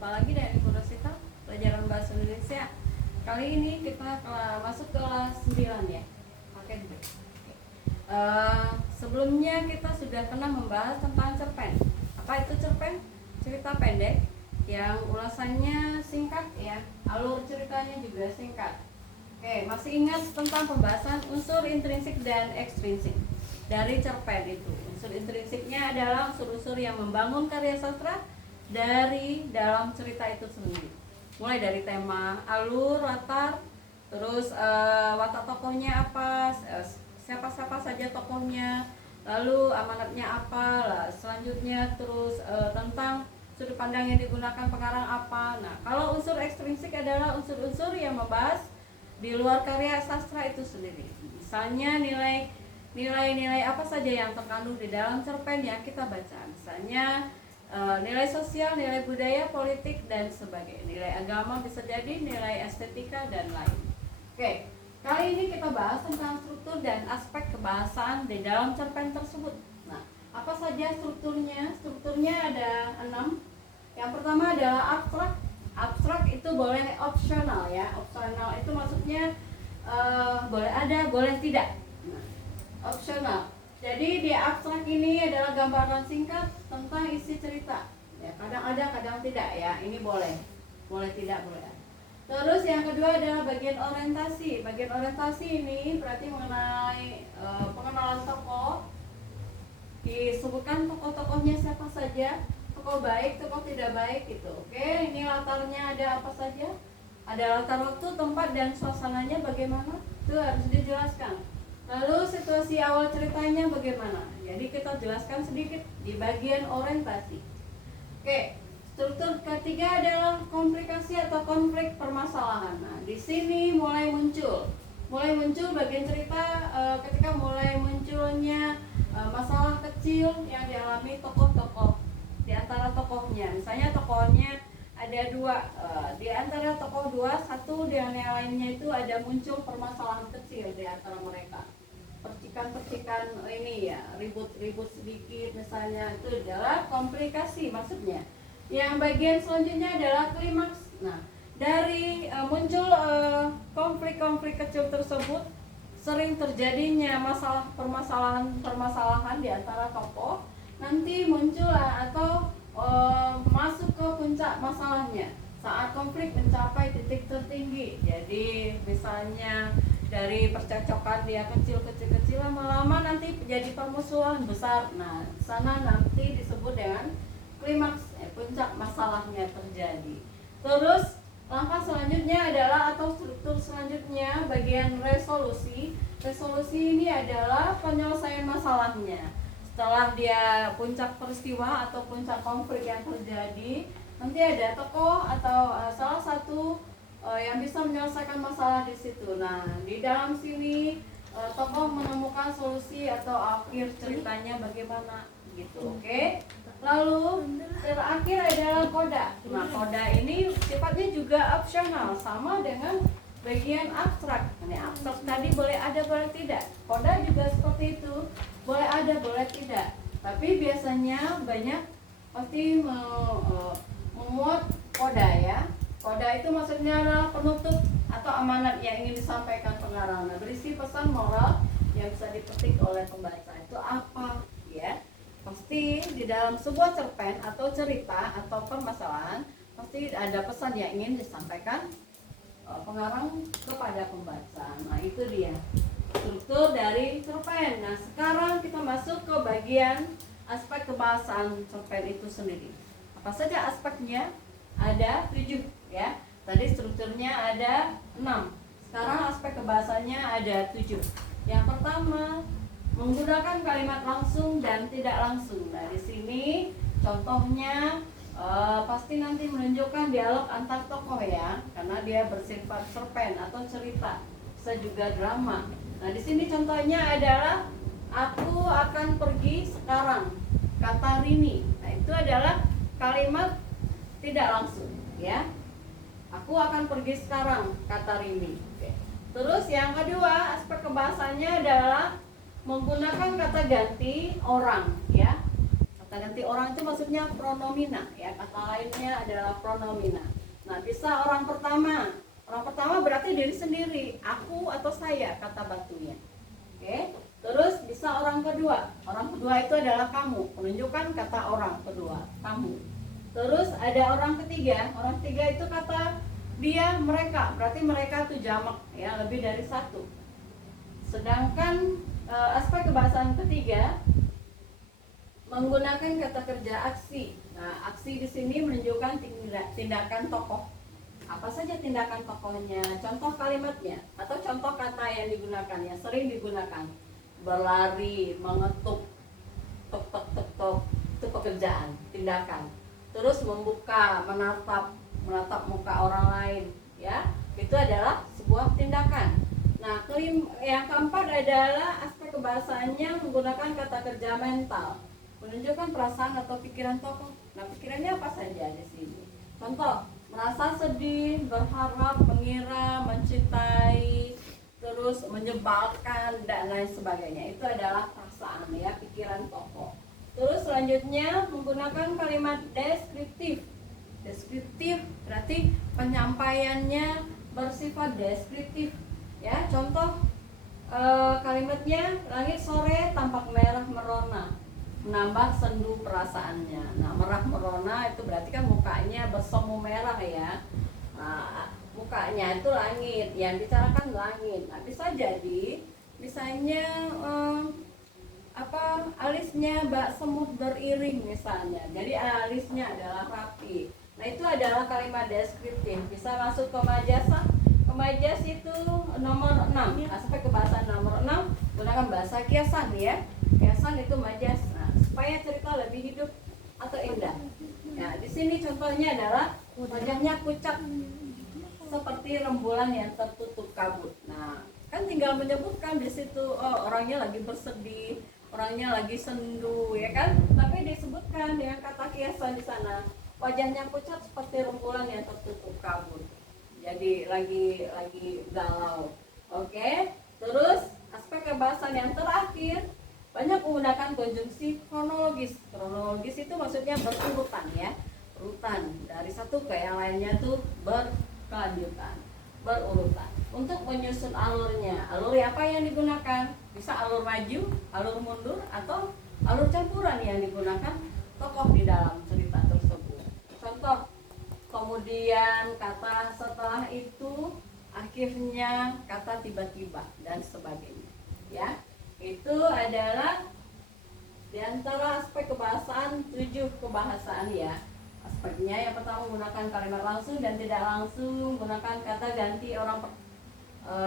Jumpa lagi dengan Ibu Rosita, pelajaran bahasa Indonesia. Kali ini kita masuk kelas 9 ya. Oke. Sebelumnya kita sudah pernah membahas tentang cerpen. Apa itu cerpen? Cerita pendek yang ulasannya singkat ya. Alur ceritanya juga singkat. Oke, masih ingat tentang pembahasan unsur intrinsik dan ekstrinsik dari cerpen itu. Unsur intrinsiknya adalah unsur-unsur yang membangun karya sastra dari dalam cerita itu sendiri, mulai dari tema, alur, latar, terus watak tokohnya apa, siapa-siapa saja tokohnya, lalu amanatnya apa, selanjutnya terus tentang sudut pandang yang digunakan pengarang apa. Nah, kalau unsur ekstrinsik adalah unsur-unsur yang membahas di luar karya sastra itu sendiri. Misalnya nilai-nilai apa saja yang terkandung di dalam cerpen yang kita baca. Misalnya nilai sosial, nilai budaya, politik, dan sebagainya. Nilai agama bisa jadi, nilai estetika, dan lain. Oke, kali ini kita bahas tentang struktur dan aspek kebahasaan di dalam cerpen tersebut. Nah, apa saja strukturnya? Strukturnya ada 6. Yang pertama adalah abstrak. Abstrak itu boleh opsional ya. Opsional itu maksudnya boleh ada, boleh tidak. Nah, opsional. Jadi di abstrak ini adalah gambaran singkat tentang isi cerita. Ya, kadang ada, kadang tidak ya. Ini boleh tidak, boleh. Terus yang kedua adalah bagian orientasi. Bagian orientasi ini berarti mengenai pengenalan tokoh. Disebutkan tokoh-tokohnya siapa saja, tokoh baik, tokoh tidak baik gitu. Oke, ini latarnya ada apa saja? Ada latar waktu, tempat, dan suasananya bagaimana? Itu harus dijelaskan. Lalu situasi awal ceritanya bagaimana? Jadi kita jelaskan sedikit di bagian orientasi. Oke, struktur ketiga adalah komplikasi atau konflik permasalahan. Nah, di sini mulai muncul bagian cerita ketika mulai munculnya masalah kecil yang dialami tokoh-tokoh di antara tokohnya. Misalnya tokohnya ada 2, di antara tokoh 2, satu dengan yang lainnya itu ada muncul permasalahan kecil di antara mereka. Percikan-percikan ini ya, ribut-ribut sedikit misalnya, itu adalah komplikasi maksudnya. Yang bagian selanjutnya adalah klimaks. Nah, dari muncul konflik-konflik kecil tersebut, sering terjadinya permasalahan di antara tokoh, nanti muncul atau masuk ke puncak masalahnya saat konflik mencapai titik tertinggi. Jadi misalnya dari percekcokan dia kecil lama-lama nanti menjadi permusuhan besar. Nah, sana nanti disebut dengan klimaks, puncak masalahnya terjadi. Terus langkah selanjutnya adalah atau struktur selanjutnya bagian resolusi. Resolusi ini adalah penyelesaian masalahnya. Setelah dia puncak peristiwa atau puncak konflik yang terjadi, nanti ada tokoh atau salah satu yang bisa menyelesaikan masalah di situ. Nah, di dalam sini tokoh menemukan solusi atau akhir ceritanya bagaimana gitu. Oke. Lalu terakhir adalah koda. Nah, koda ini sifatnya juga opsional, sama dengan bagian abstrak. Ini abstrak tadi boleh ada, boleh tidak. Koda juga seperti itu, boleh ada, boleh tidak. Tapi biasanya banyak pasti memuat koda ya. Koda itu maksudnya adalah penutup atau amanat yang ingin disampaikan pengarang. Nah, berisi pesan moral yang bisa dipetik oleh pembaca. Itu apa ya? Pasti di dalam sebuah cerpen atau cerita atau permasalahan pasti ada pesan yang ingin disampaikan pengarang kepada pembaca. Nah, itu dia struktur dari cerpen. Nah, sekarang kita masuk ke bagian aspek kebahasaan cerpen itu sendiri. Apa saja aspeknya? Ada 7 ya. Tadi strukturnya ada 6. Sekarang aspek kebahasannya ada 7. Yang pertama, menggunakan kalimat langsung dan tidak langsung. Nah, di sini contohnya pasti nanti menunjukkan dialog antar tokoh ya, karena dia bersifat cerpen atau cerita, bisa juga drama. Nah, di sini contohnya adalah aku akan pergi sekarang, kata Rini. Nah, itu adalah kalimat tidak langsung ya. Aku akan pergi sekarang, kata Rini. Oke. Terus yang kedua, aspek kebahasannya adalah menggunakan kata ganti orang ya. Kata ganti orang itu maksudnya pronomina ya, kata lainnya adalah pronomina. Nah, bisa orang pertama. Orang pertama berarti diri sendiri, aku atau saya, kata batunya. Oke. Terus bisa orang kedua. Orang kedua itu adalah kamu, menunjukkan kata orang kedua, kamu. Terus ada orang ketiga. Orang ketiga itu kata dia, mereka, berarti mereka itu jamak ya, lebih dari satu. Sedangkan aspek kebahasaan ketiga menggunakan kata kerja aksi. Nah, aksi di sini menunjukkan tindakan tokoh. Apa saja tindakan tokohnya, contoh kalimatnya, atau contoh kata yang digunakan, yang sering digunakan. Berlari, mengetuk, tok tok tok tok, itu pekerjaan, tindakan. Terus membuka, menatap muka orang lain, ya, itu adalah sebuah tindakan. Nah, yang keempat adalah aspek kebahasaannya menggunakan kata kerja mental, menunjukkan perasaan atau pikiran tokoh. Nah, pikirannya apa saja di sini? Contoh, merasa sedih, berharap, mengira, mencintai, terus menyebalkan dan lain sebagainya. Itu adalah perasaan ya, pikiran tokoh. Terus selanjutnya menggunakan kalimat deskriptif. Deskriptif berarti penyampaiannya bersifat deskriptif ya. Contoh kalimatnya, langit sore tampak merah merona, menambah sendu perasaannya. Nah, merah merona itu berarti kan mukanya bersemu merah ya. Nah, mukanya itu langit, yang bicarakan langit. Nah, bisa jadi misalnya alisnya bak semut beriring misalnya. Jadi alisnya adalah rapi. Nah, itu adalah kalimat deskriptif. Bisa masuk ke majasa. Ke majas itu nomor 6. Aspek kebahasaan nomor 6 gunakan bahasa kiasan ya. Kiasan itu majas. Nah, supaya cerita lebih hidup atau indah. Nah, di sini contohnya adalah wajahnya pucat seperti rembulan yang tertutup kabut. Nah, kan tinggal menyebutkan di situ, oh, orangnya lagi bersedih, orangnya lagi sendu, ya kan? Tapi disebutkan dengan kata kiasan di sana, wajahnya pucat seperti rembulan yang tertutup kabut. Jadi lagi galau. Oke. Terus aspek kebahasan yang terakhir banyak menggunakan konjungsi kronologis. Kronologis itu maksudnya berurutan ya, urutan dari satu ke yang lainnya tuh berkelanjutan, berurutan. Untuk menyusun alurnya, alur apa yang digunakan? Bisa alur maju, alur mundur, atau alur campuran yang digunakan tokoh di dalam cerita tersebut. Contoh, kemudian kata setelah itu, akhirnya kata tiba-tiba dan sebagainya. Ya, itu adalah diantara aspek kebahasaan, 7 kebahasaan ya. Aspeknya yang pertama menggunakan kalimat langsung dan tidak langsung, menggunakan kata ganti orang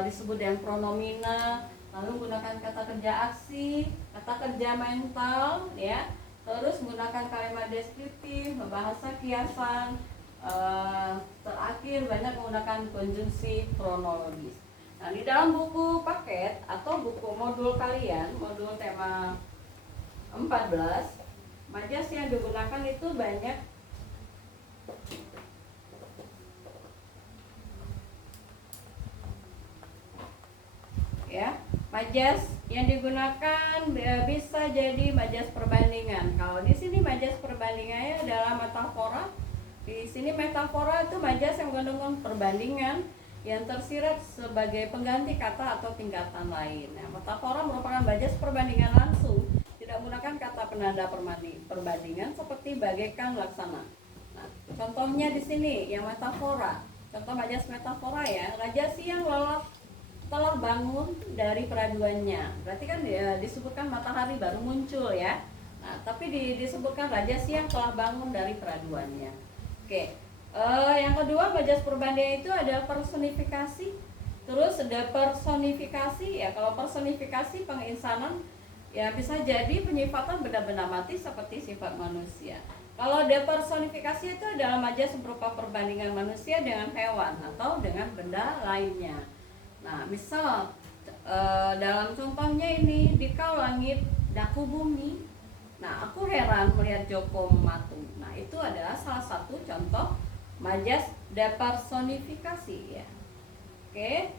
disebut dengan pronomina, lalu menggunakan kata kerja aksi, kata kerja mental ya. Terus menggunakan kalimat deskriptif, bahasa kiasan, terakhir banyak menggunakan konjungsi kronologis. Nah, di dalam buku paket atau buku modul kalian, modul tema 14, majas yang digunakan itu banyak ya. Majas yang digunakan bisa jadi majas perbandingan. Kalau di sini majas perbandingannya adalah metafora. Di sini metafora itu majas yang mengandung perbandingan yang tersirat sebagai pengganti kata atau tingkatan lain. Nah, metafora merupakan majas perbandingan langsung, tidak menggunakan kata penanda perbandingan seperti bagaikan laksana. Nah, contohnya di sini yang metafora. Contoh majas metafora ya, raja siang telah bangun dari peraduannya. Berarti kan disebutkan matahari baru muncul ya. Nah, tapi disebutkan raja siang telah bangun dari peraduannya. Oke. Yang kedua, majas perbandingan itu ada personifikasi. Terus ada personifikasi ya. Kalau personifikasi penginsanan ya bisa jadi penyifatan benda-benda mati seperti sifat manusia. Kalau depersonifikasi itu adalah majas berupa perbandingan manusia dengan hewan atau dengan benda lainnya. Nah, misal dalam contohnya ini, dikau langit, daku bumi. Nah, aku heran melihat Joko mematung. Nah, itu adalah salah satu contoh majas depersonifikasi ya. Oke.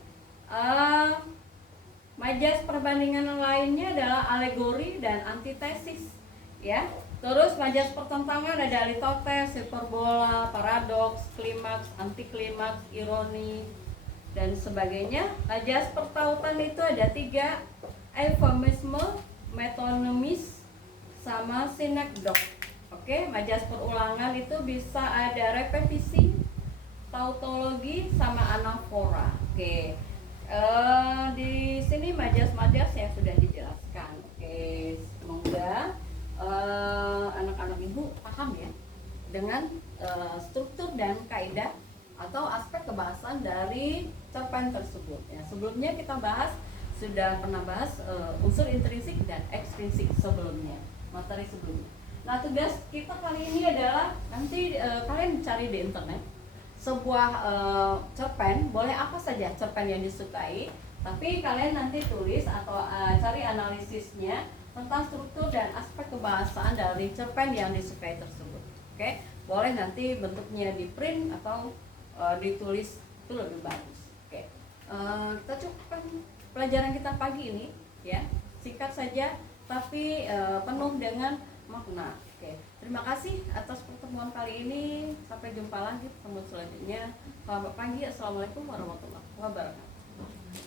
Majas perbandingan lainnya adalah alegori dan antitesis ya. Terus majas pertentangan ada litotes, hiperbola, paradoks, klimaks, antiklimaks, ironi, dan sebagainya. Majas pertautan itu ada 3, eufemisme, metonymis, sama sinekdok. Oke, majas perulangan itu bisa ada repetisi, tautologi, sama anafora. Oke, di sini majas-majas yang sudah dijelaskan. Oke, semoga anak-anak ibu paham ya dengan struktur dan kaidah atau aspek kebahasan dari cerpen tersebut ya. Sebelumnya kita sudah pernah bahas unsur intrinsik dan ekstrinsik sebelumnya, materi sebelumnya. Nah, tugas kita kali ini adalah nanti kalian cari di internet sebuah cerpen, boleh apa saja cerpen yang disukai, tapi kalian nanti tulis atau cari analisisnya tentang struktur dan aspek kebahasaan dari cerpen yang disukai tersebut. Oke, boleh nanti bentuknya di print atau ditulis, itu lebih bagus. Oke, kita cukupkan pelajaran kita pagi ini ya, singkat saja tapi penuh dengan makna. Oke, terima kasih atas pertemuan kali ini. Sampai jumpa lagi pertemuan selanjutnya. Selamat pagi, assalamualaikum warahmatullahi wabarakatuh.